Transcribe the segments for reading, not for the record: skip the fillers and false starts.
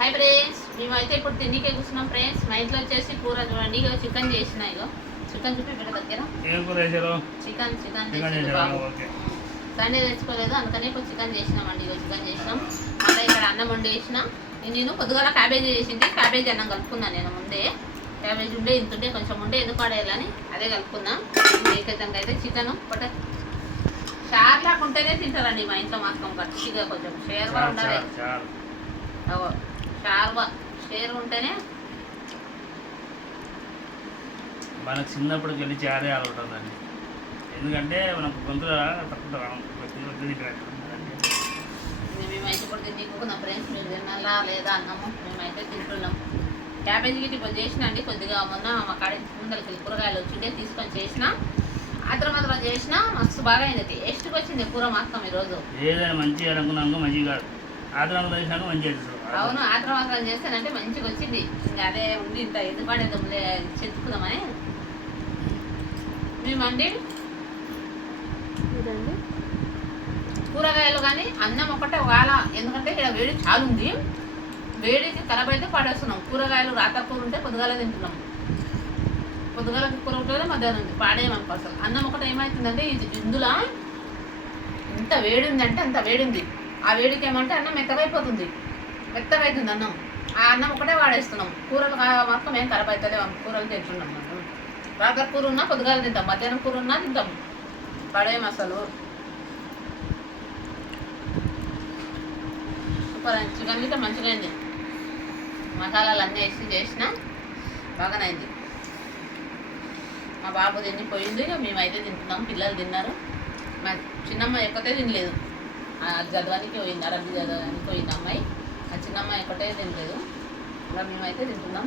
Hi friends, మేమైతే ఇప్పుడు తిండికే కూర్చున్నాం ఫ్రెండ్స్. మా ఇంట్లో వచ్చేసి కూర చూడండి, ఇగో చికెన్ చేసిన. ఇగో చికెన్ చూపి బిడ్డ దగ్గర చికెన్ సండే తెచ్చుకోలేదు, అందుకనే ఇప్పుడు చికెన్ చేసినామండి. ఇగో చికెన్ చేసినాం. మళ్ళీ ఇక్కడ అన్నం వండేసిన. నేను పొద్దుగాల క్యాబేజీ చేసింది, క్యాబేజీ అన్నం కలుపుకున్నాను. నేను ముందే క్యాబేజీ ఉండే ఇంతుంటే కొంచెం ఉండే ఎందుకు పడేయాలని అదే కలుపుకున్నా. ఏకైతంగా అయితే చికెన్ పొట్ట షార్ లేకుంటేనే తింటారండి మా ఇంట్లో మాత్రం. గట్టిగా కొంచెం షేర్గా ఉండాలి, షార్గా షేర్ ఉంటేనే. మనకు చిన్నప్పుడు వెళ్ళి చారే ఆడుంటుందండి, ఎందుకంటే మనకు గొంతులు తక్కువ. మేమైతే ఇప్పుడు తింటున్నాం ఫ్రెండ్స్. మీరు తినాలా లేదా అన్నాము, మేమైతే తింటున్నాం. క్యాబేజీకి ఇప్పుడు చేసిన అండి. కొద్దిగా మొన్న మా కాడ ముందరికి కూరగాయలు వచ్చిండే తీసుకొని చేసిన. మాత్రం చేసిన మస్తు బాగా అయింది, టేస్ట్కి వచ్చింది కూర మాత్రం. ఈరోజు ఏదైనా మంచిగా అనుకున్నాక మంచిగా ఆత్రం చేసినాక మంచిగా. అవును, మాత్రం చేస్తానంటే మంచిగా వచ్చింది. ఇంకా అదే ఉంది, ఇంత ఎందుకంటే చెప్పుకుందామని మేమండి. కూరగాయలు కానీ అన్నం ఒకటే ఒకవేళ, ఎందుకంటే ఇక్కడ వేడి చాలా ఉంది, వేడికి ఖరాబ్ అయితే పాడేస్తున్నాం. కూరగాయలు రాత్రి కూర ఉంటే పొద్దుగాల తింటున్నాం, పొద్దుగాలకి కూర ఉంటుందో మధ్యాహ్నం ఉంది, పాడేయమనుకో. అసలు అన్నం ఒకటి ఏమవుతుందంటే ఇందులో ఇంత వేడి ఉందంటే అంత వేడి ఉంది. ఆ వేడికి ఏమంటే అన్నం మెత్తగా అవుతుంది అన్నం. ఆ అన్నం ఒకటే వాడేస్తున్నాం. కూరలు మాత్రం ఏం ఖరాబ్ అవుతలేవు, కూరలు తింటున్నాం. రాత్రి కూర ఉన్నా పొద్దుగాల తింటాం, మధ్యాహ్నం కూర ఉన్నా తింటాం, పడేయం అసలు. సూపర్ అయింది చికెన్ అయితే, మంచిగా అయింది. మసాలాలు అన్నీ వేసి చేసిన బాగానే అయింది. మా బాబు తినిపోయింది, మేమైతే తింటున్నాం. పిల్లలు తిన్నారు. మా చిన్నమ్మ ఎక్కతే తినలేదు, చదవానికి పోయింది, అరబీ చదవడానికి పోయింది అమ్మాయి. ఆ చిన్నమ్మాయి ఎక్కటే తినలేదు, ఇలా మేమైతే తింటున్నాం.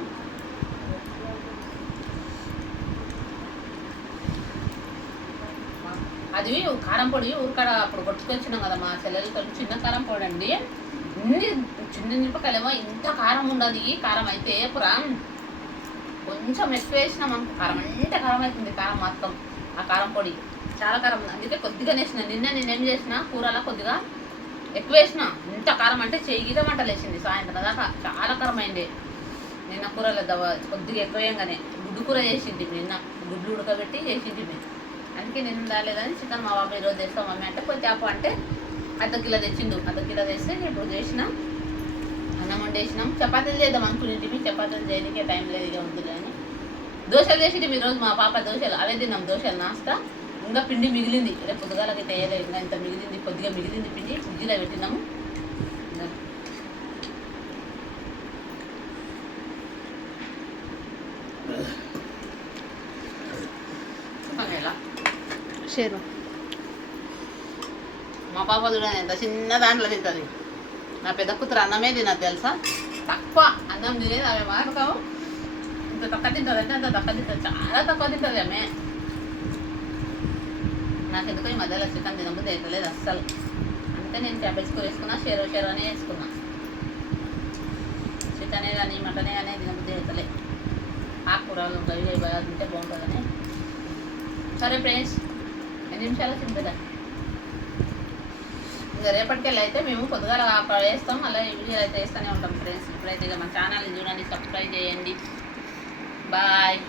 అది కారం పొడి ఊరికాడ అప్పుడు కొట్టుకొచ్చినాం కదా మా చెల్లెలతో, చిన్న కారం పొడి అండి. ఇన్ని చిన్న మిరపకాయలేమో ఇంత కారం ఉండదు. ఈ కారం అయితే పురా కొంచెం ఎక్కువ వేసినాం అనుకో, కారం అంటే కారం అవుతుంది. కారం మొత్తం ఆ కారం పొడి చాలా కారం ఉంది, అందుకే కొద్దిగా వేసిన. నిన్న నేనేం చేసిన కూరలా కొద్దిగా ఎక్కువ వేసిన. ఇంత కారం అంటే చెయ్యిగా మంటలు వేసింది సాయంత్రం దాకా, చాలా కారం అయింది. నిన్న కూరలో కొద్దిగా ఎక్కువ వేయంగానే గుడ్డు కూర చేసింది. నిన్న గుడ్లు ఉడకబెట్టి చేసింది, అందుకే నిన్న రాలేదని చికెన్ మా బాబు ఈరోజు తెస్తాం మమ్మీ అంటే, పోయి తేప అంటే అర్ధ కిలో తెచ్చిండు. అర్ధ కిలో తెస్తే ఇప్పుడు చేసిన అన్నం వండేసినాం. చపాతీలు చేద్దాం అనుకునేటివి, చపాతీలు చేయడానికి టైం లేదు, ఇక ఉంది కానీ. దోశలు చేసేటివి ఈరోజు మా పాప, దోశలు అవే తిన్నాం. దోశలు నాస్తా. ఇంకా పిండి మిగిలింది, రేపు పొద్దుగాలకి తేయలేదు. ఇంకా ఇంత మిగిలింది, కొద్దిగా మిగిలింది పిండి ఫ్రిడ్జ్లో పెట్టినాము. షేరు మా పాప చూడండి ఎంత చిన్న దాంట్లో తింటుంది. నా పెద్ద కూతురు అన్నమే తినదు తెలుసా, తక్కువ అన్నం తినేది. ఆమె మాటకం ఇంత తక్కువ తింటుంది అంటే అంత తక్కువ తింటుంది, చాలా తక్కువ తింటుంది ఆమె. నాకు ఎందుకో ఈ మధ్యలో చికెన్ తినబుద్ధి అవుతలేదు అస్సలు, అంటే నేను క్యాబేజ్ కూర వేసుకున్నా, షేర్ అనే వేసుకున్నా. చికెనే కానీ మటనే కానీ తినబుద్ధి అవుతలే. ఆకుకూరలు గవి బాగా తింటే బాగుంటుందని. సరే ఫ్రెండ్స్, 2 నిమిషాలు తింటుందా. ఇంకా రేపటికెళ్ళి అయితే మేము పొద్దుగాల వేస్తాం, అలా వీడియోలు అయితే వేస్తూనే ఉంటాం ఫ్రెండ్స్. ఇప్పుడైతే ఇక మన ఛానల్ని చూడండి, సబ్స్క్రైబ్ చేయండి. బాయ్.